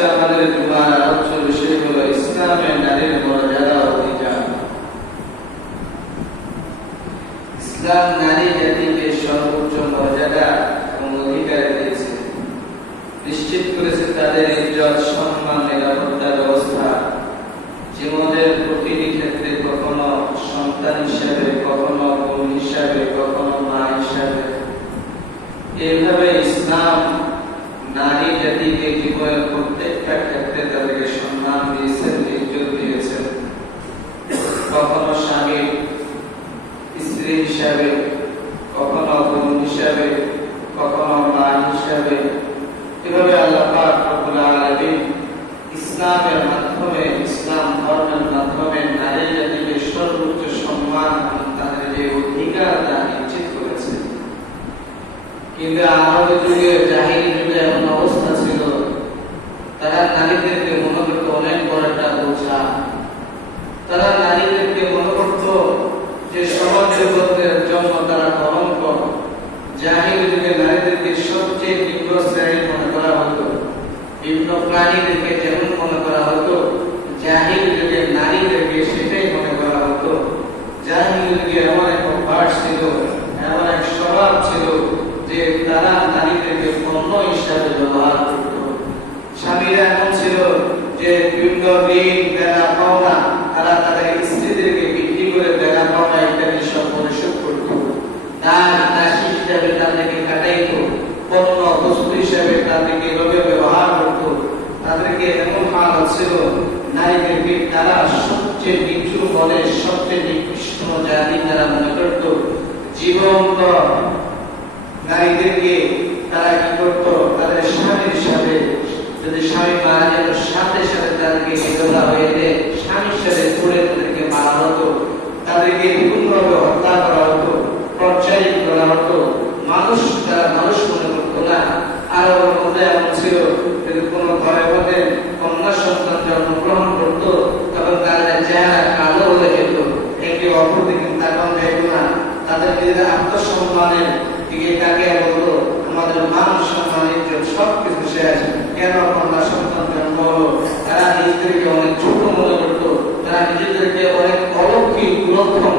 আজকে আমাদের জুমার আলোচ্য বিষয় হলো ইসলামে নারীর মর্যাদা ও অধিকার। ইসলাম নারী জাতিকে সর্বোচ্চ মর্যাদা এবং অধিকার দিয়েছে, নিশ্চিত করেছে তাদের ইজ্জত, সম্মান, নিরাপত্তার ব্যবস্থা। জীবনের প্রতিটি ক্ষেত্রে কখনো সন্তান হিসাবে, কখনো বোন হিসাবে, কখনো মা হিসাবে, এইভাবে ইসলাম নারী জাতিকে জীবনের প্রত্যেকটা ক্ষেত্রে তাদেরকে সম্মান দিয়েছেন, ইজ্জত দিয়েছেন। কখনো স্বামী স্ত্রী হিসাবে, কখনো বোন হিসাবে, কখনো মা হিসাবে, এভাবে আল্লাহ পাক রব্বুল আলামিন ইসলামের মাধ্যমে, ইসলাম ধর্মের মাধ্যমে নারী জাতিকে সর্বোচ্চ সম্মান এবং তাদের যে অধিকার তা নিশ্চিত করেছে। কিন্তু আমাদের যুগে, জাহিলি যুগে এমন অবস্থা ছিল, তারা নারীদেরকে মনে করত অনেক বড় একটা বোঝা। তারা নারীদেরকে মনে করত যে সমাজ জগতের জন্য তারা কলঙ্ক। জাহিলি যুগে নারীদেরকে সবচেয়ে নিম্ন শ্রেণী মনে করা হতো। বিভিন্ন প্রাণীদেরকে যেমন মনে করা হতো, জাহিলি যুগে নারীদেরকে সেটাই মনে করা হতো। জাহিলি যুগে এমন এক অভ্যাস ছিল, এমন এক স্বভাব ছিল যে তারা নারীদেরকে পণ্য হিসাবে ব্যবহার করত। স্বামীরা এমন ছিল যে বিভিন্ন ঋণ, দেনা পাওনা তারা তাদের স্ত্রীদেরকে বিক্রি করে দেনা পাওনা ইত্যাদি সব পরিশোধ করত। দাসী হিসাবে তাদেরকে কাটাইত, পণ্য বস্তু হিসাবে তাদেরকে এভাবে ব্যবহার করত। তাদেরকে এমন হাল ছিল, নারীদেরকে তারা সবচেয়ে নিচু বলে, সবচেয়ে নিকৃষ্ট জাতি তারা মনে করত। জীবন্ত নারীদেরকে তারা কি করত, তাদের স্বামীর সাথে, যদি স্বামী মারা যেত সাথে সাথে তাদেরকে বিধবা হয়ে যেতে স্বামীর সাথে পড়ে তাদেরকে মারা হতো, তাদেরকে বিভিন্নভাবে হত্যা করা হতো, প্রচারিত করা হতো। মানুষ তারা মানুষ মনে করত না। আরো মধ্যে এমন ছিল, যদি কোনো ঘরে মধ্যে কন্যা সন্তান জন্মগ্রহণ করত তখন তাদের চেহারা কালো হয়ে যেত, একে অপর দিকে তাকানো যেত না। তাদের নিজেদের আত্মসম্মানের দিকে তাকিয়ে বলতো, আমাদের মান সম্মান ইজ্জত সবকিছু শেষ, কেন কন্যা সন্তান জন্ম হলো। তারা নিজেদেরকে অনেক ছোট মনে করতো, তারা নিজেদেরকে অনেক অলৌকিক কুলক্ষণ